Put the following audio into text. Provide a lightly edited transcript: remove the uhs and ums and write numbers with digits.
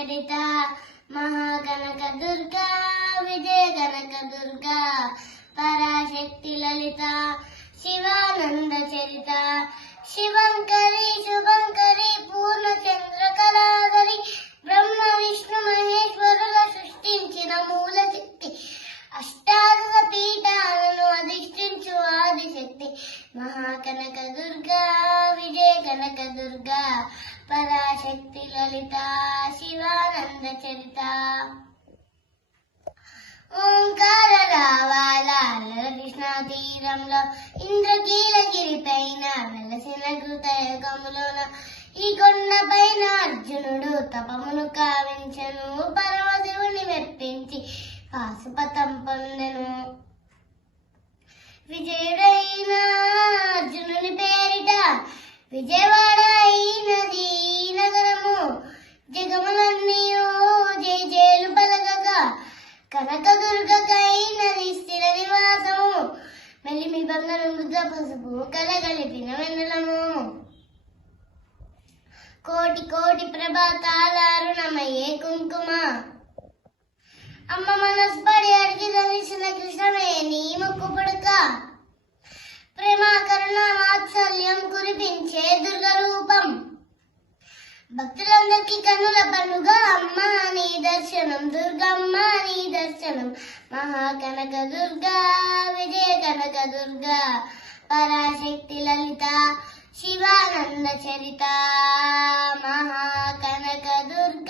చరిత మహాకనక దుర్గా విజయ కనక దుర్గా పరాశక్తి లలిత శివానంద చరిత శివంకరి శుభంకరి పూర్ణచంద్ర కళాధరి బ్రహ్మ విష్ణు మహేశ్వరుల సృష్టించిన మూల శక్తి అష్టాదశ పీఠాలను అధిష్ఠించు ఆదిశక్తి మహాకనక దుర్గా విజయ కనక దుర్గా పరాశక్తి లలిత శివానంద చరిత ఓంకార రావాల కృష్ణా తీరంలో ఇంద్రకీలగిరి పైన వెలసిన కృతయుగములోన ఈ కొండ పైన అర్జునుడు తపమును కావించను పరమశివుని మెప్పించి పాశుపతం పొందెను విజయుడైన అర్జునుని పేరిట విజయవాడ అయినది నగరము జగములన్నీ జయ జయలు పలకగా కనకదుర్గకైనది స్థిర నివాసము మెలిమి బంగారు ముద్ద పసుపు కలగలిపిన వెన్నెలము కోటి కోటి ప్రభాతాల అరుణమయే కుంకుమ అమ్మ మనస్పడి అడిగి ధరించిన కృష్ణమే నీ ముక్కు పుడక ప్రేమ కరుణ వాత్సల్యం కురిపించే దుర్గ రూపం భక్తులందరికీ కన్నుల పండుగ అమ్మ నీ దర్శనం దుర్గమ్మ నీ దర్శనం మహాకనక దుర్గా విజయ కనక దుర్గా పరాశక్తి లలిత శివానంద చరిత మహాకనక దుర్గా